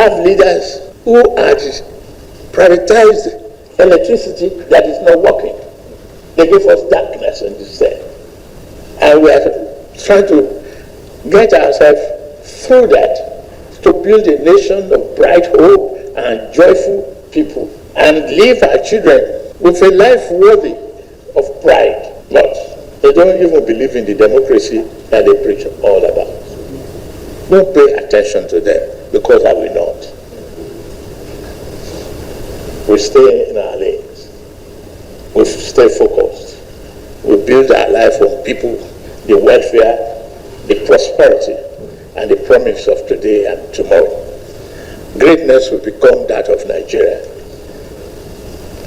have leaders who had privatized electricity that is not working. They give us darkness and despair. And we are trying to get ourselves through that to build a nation of bright hope and joyful people and leave our children with a life worthy of pride. But they don't even believe in the democracy that they preach all about. Don't pay attention to them, because I will not. We stay in our lanes. We stay focused. We build our life on people, the welfare, the prosperity, and the promise of today and tomorrow. Greatness will become that of Nigeria.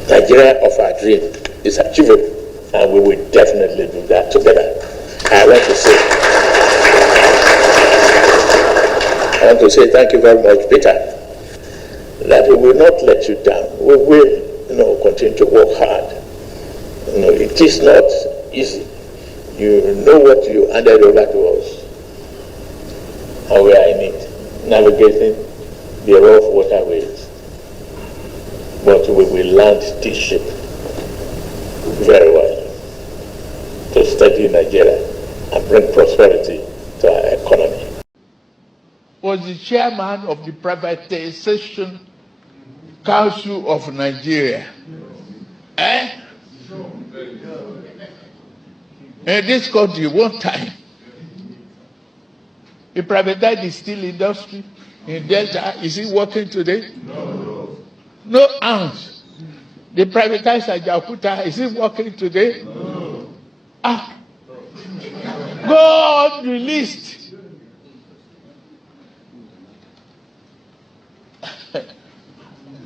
Nigeria of our dream is achievable, and we will definitely do that together. I want to say thank you very much, Peter, that we will not let you down. We will, continue to work hard. It is not easy. You know what you handed over to us, and we are in it, navigating the rough waterways. But we will land this ship very well to steady Nigeria and bring prosperity to our economy. Was the chairman of the Privatization Council of Nigeria. In this country, one time, he privatized the steel industry in Delta. Is it working today? No. No ounce. They privatized Ajaokuta. Is it working today? No. God released.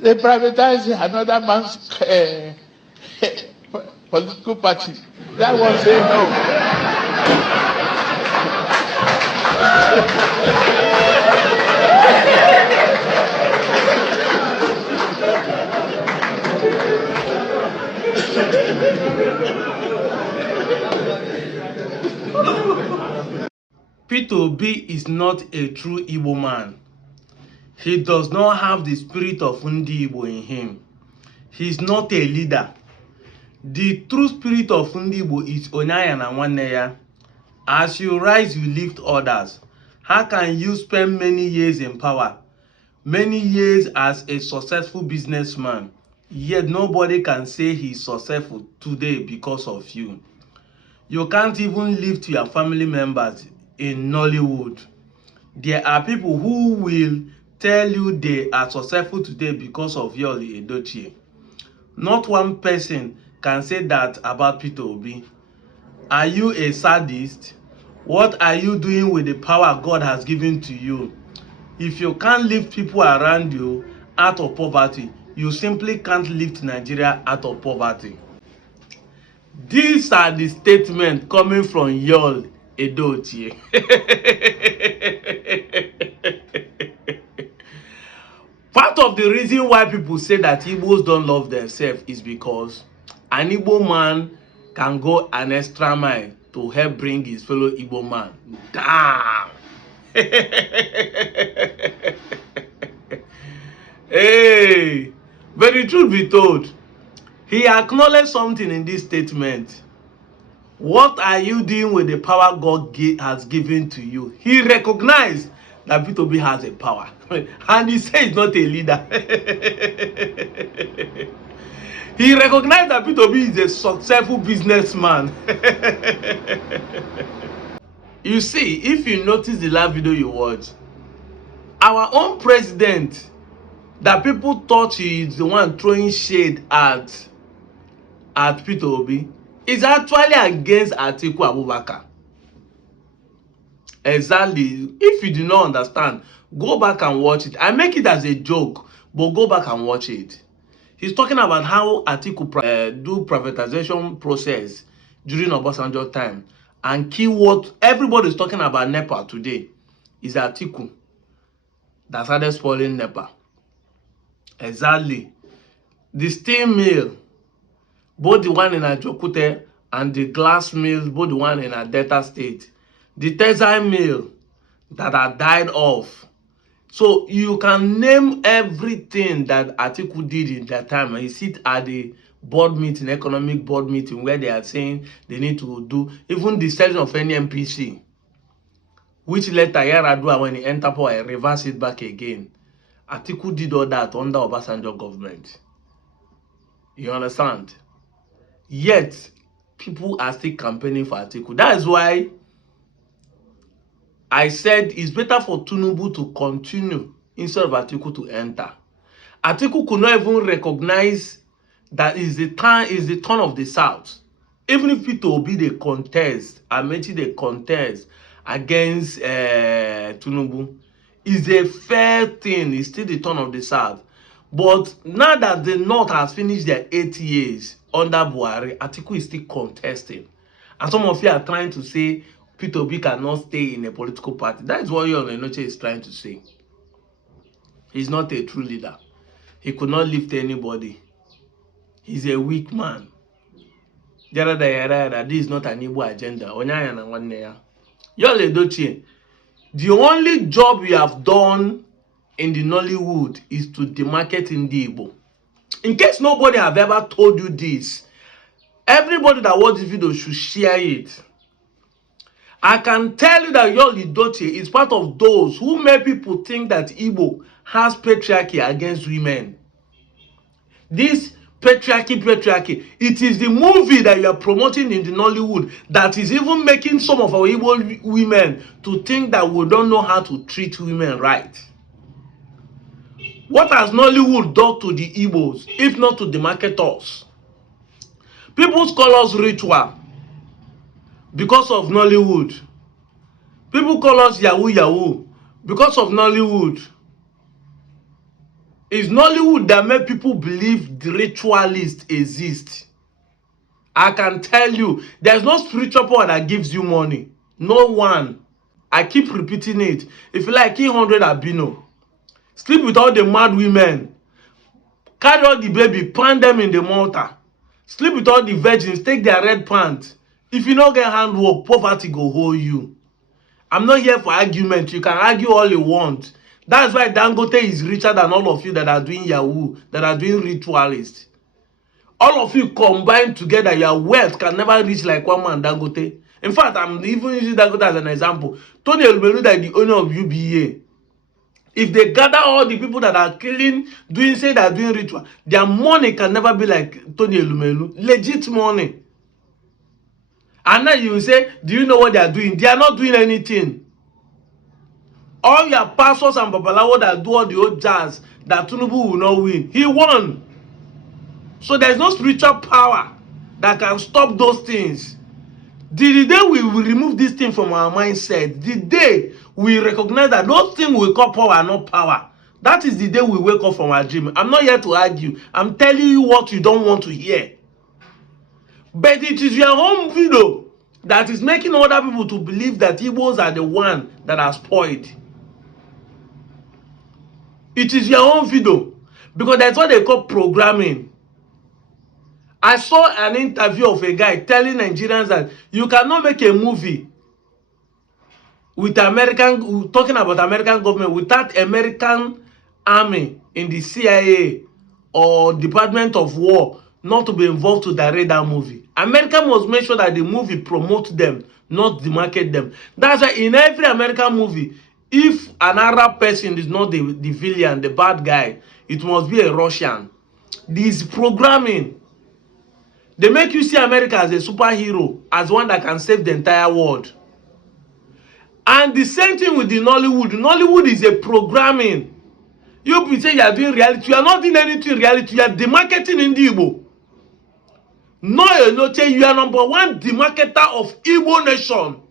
They privatized another man's political party. That one say no. Peter Obi is not a true Igbo man. He does not have the spirit of Ndi Igbo in him. He is not a leader. The true spirit of Ndi Igbo is Onyaya na nwanne ya. As you rise, you lift others. How can you spend many years in power, many years as a successful businessman, yet nobody can say he's successful today because of you? You can't even live to your family members in Nollywood. There are people who will tell you they are successful today because of Yul Edochie. Not one person can say that about Peter Obi. Are you a sadist? What are you doing with the power God has given to you? If you can't lift people around you out of poverty, you simply can't lift Nigeria out of poverty. These are the statements coming from Yul Edochie. Part of the reason why people say that Igbos don't love themselves is because an Igbo man can go an extra mile to help bring his fellow Igbo man down. Hey, but the truth be told, he acknowledged something in this statement. What are you doing with the power God has given to you? He recognized that Peter Obi has a power. And he says he's not a leader. He recognized that Peter Obi is a successful businessman. You see, if you notice the last video you watched, our own president, that people thought he is the one throwing shade at Peter Obi, is actually against Atiku Abubakar. Exactly. If you do not understand, go back and watch it. I make it as a joke, but go back and watch it. He's talking about how Atiku do privatization process during Obasanjo time. And keyword everybody is talking about NEPA today is Atiku that started spoiling NEPA. Exactly. The steel mill, both the one in Ajokute and the glass mill, both the one in a Delta State. The textile mill that had died off. So you can name everything that Atiku did in that time. He sit at the board meeting, economic board meeting, where they are saying they need to do even the selection of any NPC, which later Yaradua, when he entered power, reverse it back again. Atiku did all that under Obasanjo government. You understand? Yet people are still campaigning for Atiku. That is why I said it's better for Tinubu to continue instead of Atiku to enter. Atiku could not even recognize that is the turn of the South. Even if Peter Obi the contest, Amechi the contest against Tinubu, is a fair thing. It's still the turn of the South. But now that the North has finished their 8 years under Buhari, Atiku is still contesting. And some of you are trying to say Peter Obi cannot stay in a political party. That is what Yul Edochie is trying to say. He's not a true leader. He could not lift anybody. He's a weak man. This is not an Igbo agenda. Yul Edochie, the only job you have done in the Nollywood is to demarket Ndi Igbo. In case nobody have ever told you this, everybody that watches this video should share it. I can tell you that Yul Edochie is part of those who make people think that Igbo has patriarchy against women. This patriarchy, it is the movie that you are promoting in the Nollywood that is even making some of our Igbo women to think that we don't know how to treat women right. What has Nollywood done to the Igbos, if not to the marketers? People call us ritual because of Nollywood. People call us Yahoo because of Nollywood. It's Nollywood that make people believe the ritualists exist. I can tell you, there's no spiritual power that gives you money. No one. I keep repeating it. If you like 100 albino, sleep with all the mad women, carry all the baby, plant them in the mortar, sleep with all the virgins, take their red pants. If you don't get handwork, poverty go hold you. I'm not here for argument. You can argue all you want. That's why Dangote is richer than all of you that are doing Yahoo, that are doing ritualists. All of you combined together, your wealth can never reach like one man Dangote. In fact, I'm even using Dangote as an example. Tony Elumelu, that is the owner of UBA. If they gather all the people that are killing, say they are doing ritual, their money can never be like Tony Elumelu. Legit money. And now you say, do you know what they are doing? They are not doing anything. All your pastors and babalawo that do all the old jazz that Tinubu will not win. He won. So there's no spiritual power that can stop those things. The day we will remove this thing from our mindset, the day we recognize that those things we call power are not power, that is the day we wake up from our dream. I'm not here to argue. I'm telling you what you don't want to hear. But it is your own video that is making other people to believe that Igbos are the one that are spoiled. It is your own video. Because that's what they call programming. I saw an interview of a guy telling Nigerians that you cannot make a movie with talking about American government without American army in the CIA or Department of War not to be involved to direct that movie. America must make sure that the movie promotes them, not demarket them. That's why in every American movie, if an Arab person is not the villain, the bad guy, it must be a Russian. This programming, they make you see America as a superhero, as one that can save the entire world. And the same thing with the Nollywood. Nollywood is a programming. You say you are doing reality. You are not doing anything in reality. You are demarketing in Ndi Igbo. No, you are number one demarketer of Igbo nation.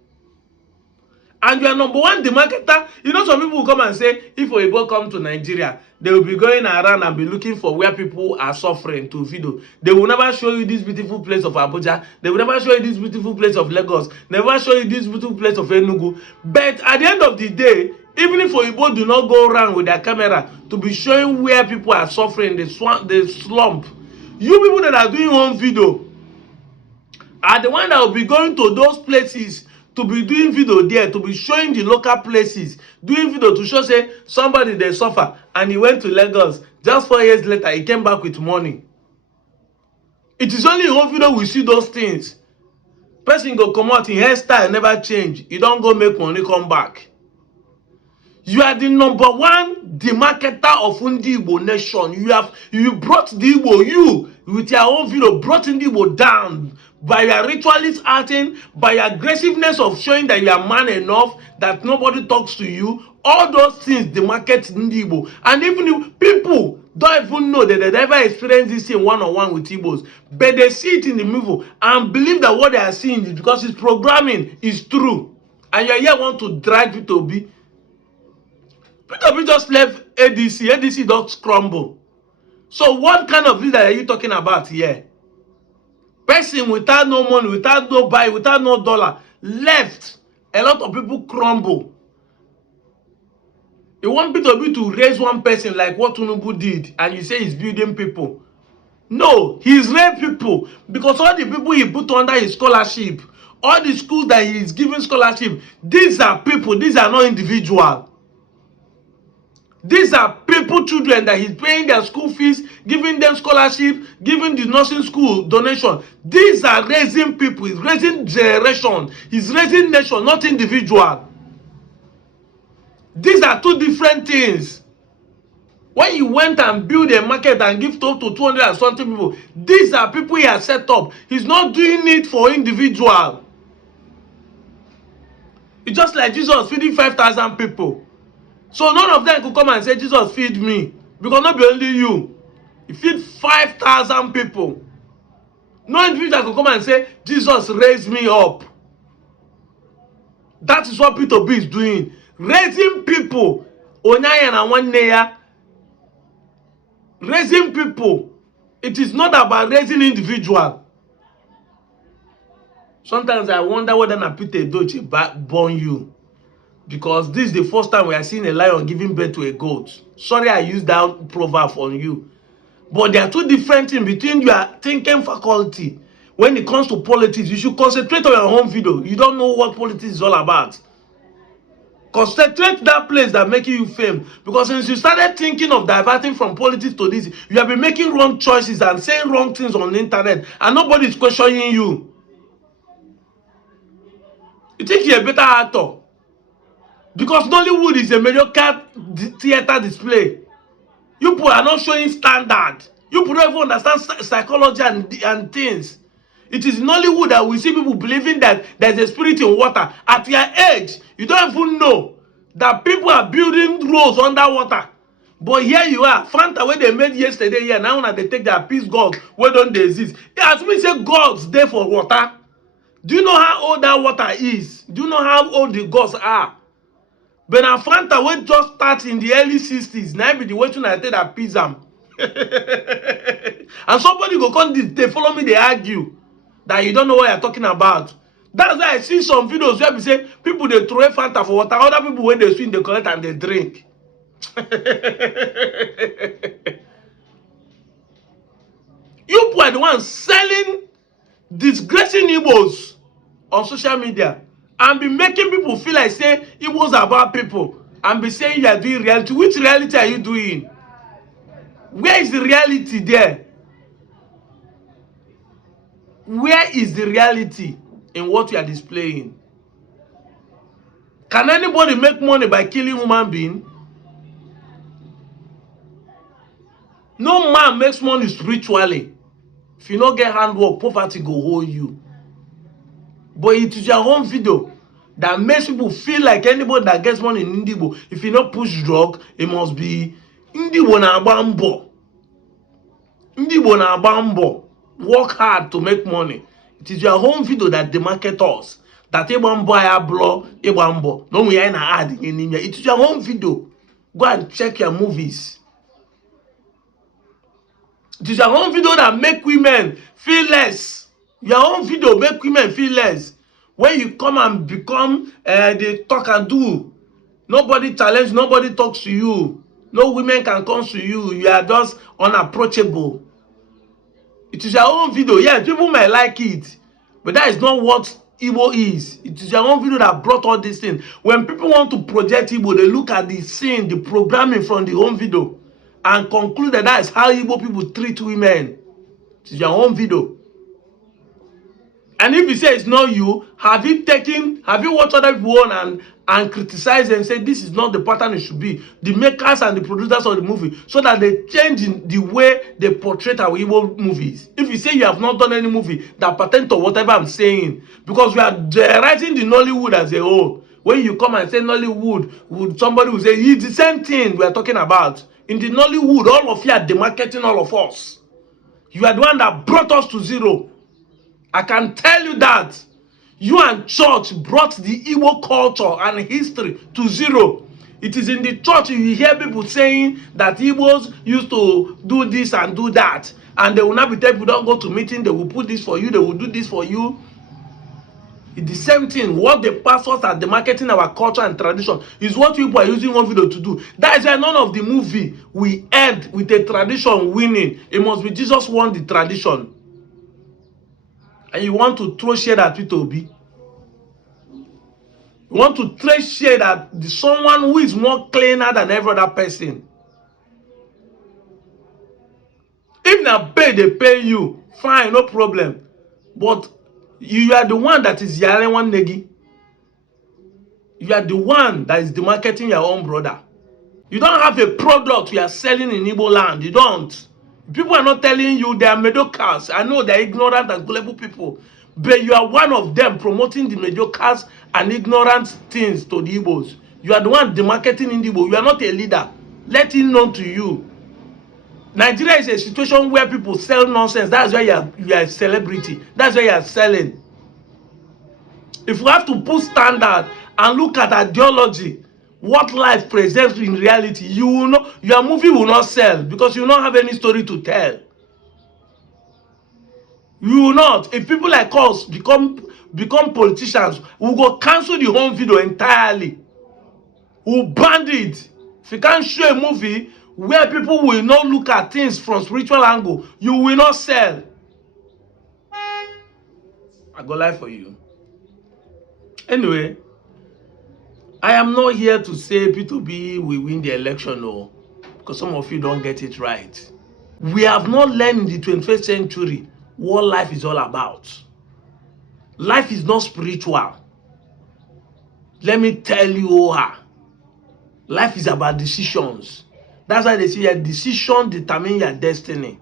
And you are number one demarketer. You know, some people will come and say, if Igbo come to Nigeria, they will be going around and be looking for where people are suffering to video. They will never show you this beautiful place of Abuja. They will never show you this beautiful place of Lagos. Never show you this beautiful place of Enugu. But at the end of the day, even if Igbo do not go around with their camera to be showing where people are suffering, the slump, you people that are doing home video are the one that will be going to those places to be doing video there, to be showing the local places, doing video to show say somebody they suffer, and he went to Lagos. Just 4 years later, he came back with money. It is only in one video we see those things. Person go come out in hairstyle never change. You don't go make money come back. You are the #1 demarketer of Ndi Igbo nation. You brought the Igbo, you with your own video brought Ndi Igbo down by your ritualist acting, by your aggressiveness of showing that you are man enough, that nobody talks to you. All those things demarket Ndi Igbo. And even if people don't even know that they never experienced this thing one-on-one with Igbos, but they see it in the movie and believe that what they are seeing is because it's programming is true. And you here want to drag P2B. P2B just left ADC. ADC don't crumble. So what kind of leader are you talking about here? Person without no money, without no buy, without no dollar, left. A lot of people crumble. You want P2B to raise one person like what Tinubu did, and you say he's building people. No, he's raised people because all the people he put under his scholarship, all the schools that he is giving scholarship, these are people, these are not individuals. These are people, children that he's paying their school fees, giving them scholarship, giving the nursing school donation. These are raising people. He's raising generation. He's raising nation, not individual. These are two different things. When you went and build a market and give up to 200 and something people, these are people he has set up. He's not doing it for individual. It's just like Jesus feeding 5,000 people. So none of them could come and say, Jesus feed me. Because not be only you. He feed 5,000 people. No individual could come and say, Jesus raised me up. That is what P2B is doing. Raising people. Onaya na one raising people. It is not about raising individual. Sometimes I wonder whether Ndi Igbo born you. Because this is the first time we are seeing a lion giving birth to a goat. Sorry I used that proverb on you. But there are two different things between your thinking faculty. When it comes to politics, you should concentrate on your own video. You don't know what politics is all about. Concentrate that place that making you fame. Because since you started thinking of diverting from politics to this, you have been making wrong choices and saying wrong things on the internet. And nobody is questioning you. You think you're a better actor? Because Nollywood is a mediocre theater display. You people are not showing standard. You people don't even understand psychology and things. It is Nollywood that we see people believing that there's a spirit in water. At your age, you don't even know that people are building roads underwater. But here you are, Fanta where they made yesterday here, now when they take their peace gods, where don't they exist? As we say gods there for water. Do you know how old that water is? Do you know how old the gods are? But now Fanta will just start in the early 60s. Now be the way to I take that pizza. And somebody go come, they follow me, they argue that you don't know what you're talking about. That's why I see some videos where we say people they throw Fanta for water, other people when they swim, they collect and they drink. You are the ones selling, disgracing Igbos on social media. And be making people feel like say it was about people. And be saying you are doing reality. Which reality are you doing? Where is the reality there? Where is the reality in what you are displaying? Can anybody make money by killing human being? No man makes money spiritually. If you don't get handwork, poverty go hold you. But it is your own video that makes people feel like anybody that gets money in Ndi Igbo, if you not push drug, it must be Ndi Igbo na bambo. Ndi Igbo na bambo. Work hard to make money. It is your own video that demarket us. That Ibambo I blow Ibambo. No we are na add in India. It is your own video. Go and check your movies. It is your own video that make women feel less. Your own video make women feel less. When you come and become, they talk and do. Nobody challenge, nobody talks to you. No women can come to you. You are just unapproachable. It is your own video. Yeah, people might like it. But that is not what Igbo is. It is your own video that brought all these things. When people want to project Igbo, they look at the scene, the programming from the home video, and conclude that that is how Igbo people treat women. It is your own video. And if you say it's not you, have you watched other people on and criticized and said this is not the pattern it should be? The makers and the producers of the movie, so that they change in the way they portray our Igbo movies. If you say you have not done any movie that pertain to whatever I'm saying, because we are writing the Nollywood as a whole. When you come and say Nollywood, somebody will say it's the same thing we are talking about. In the Nollywood, all of you are demarketing all of us. You are the one that brought us to zero. I can tell you that you and church brought the Igbo culture and history to zero. It is in the church you hear people saying that Igbos used to do this and do that, and they will not be telling people don't go to meeting, they will put this for you, they will do this for you. It's the same thing. What the pastors are demarketing our culture and tradition is what people are using one video to do. That is why none of the movie we end with a tradition winning. It must be Jesus won the tradition. And you want to throw shade at Peter Obi. You want to throw shade at someone who is more cleaner than every other person. If na pay, they pay you. Fine, no problem. But you are the one that is yelling one negi. You are the one that is demarketing your own brother. You don't have a product you are selling in Igbo land. You don't. People are not telling you they are mediocres. I know they are ignorant and gullible people. But you are one of them promoting the mediocres and ignorant things to the Igbos. You are the one demarketing in the Igbo. You are not a leader. Let it known to you. Nigeria is a situation where people sell nonsense. That's why you are a celebrity. That's why you are selling. If we have to put standard and look at ideology, what life presents in reality, you will know your movie will not sell because you will not have any story to tell. You will not. If people like us become politicians, we will go cancel the home video entirely. We will ban it. If you can't show a movie where people will not look at things from spiritual angle, you will not sell. I go lie for you. Anyway, I am not here to say P2B will win the election, no, because some of you don't get it right. We have not learned in the 21st century what life is all about. Life is not spiritual. Let me tell you, life is about decisions. That's why they say your decision determine your destiny.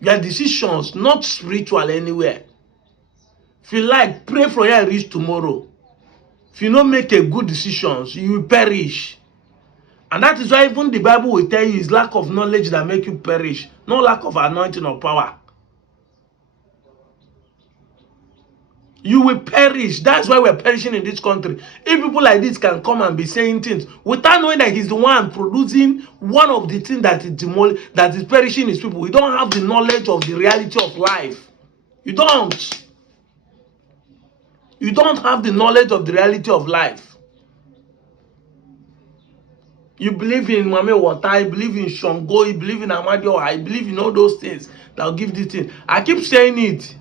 Your decisions, not spiritual anywhere. If you like, pray for your reach tomorrow. If you don't make a good decisions, you will perish. And that is why even the Bible will tell you it's lack of knowledge that make you perish, no lack of anointing or power. You will perish. That's why we're perishing in this country. If people like this can come and be saying things without knowing that he's the one producing one of the things that is perishing his people, we don't have the knowledge of the reality of life. You don't. You don't have the knowledge of the reality of life. You believe in Mame Water, you believe in Shango, you believe in Amadio, I believe in all those things that will give this thing. I keep saying it.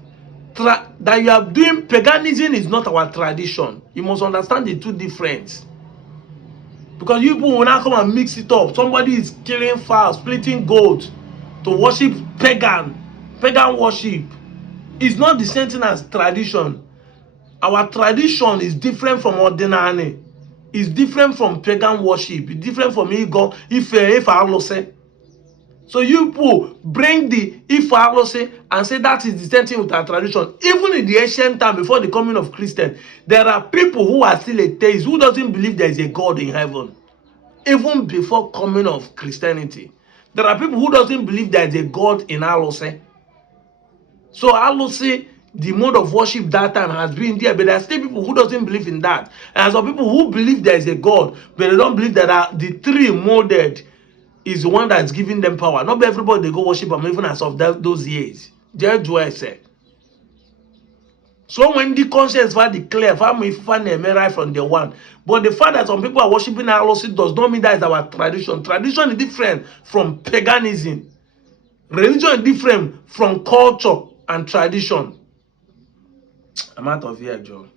That you are doing paganism is not our tradition. You must understand the two difference. Because you people will now come and mix it up. Somebody is killing fowls, splitting gold to worship pagan worship. It's not the same thing as tradition. Our tradition is different from ordinary. It's different from pagan worship. It's different from Igbo, if I say. So you people bring the Ifa and say that is the same thing with our tradition. Even in the ancient time, before the coming of Christian, there are people who are still atheists, who doesn't believe there is a God in heaven. Even before coming of Christianity, there are people who doesn't believe there is a God in Alose. So Alose, the mode of worship that time has been there, but there are still people who doesn't believe in that. And some people who believe there is a God, but they don't believe that the three molded is the one that's giving them power. Not everybody they go worship them, even as of those years. So when the conscience was declared, family right from the one. But the fact that some people are worshiping Alosi does not mean that is our tradition. Tradition is different from paganism. Religion is different from culture and tradition. I'm out of here, Joe.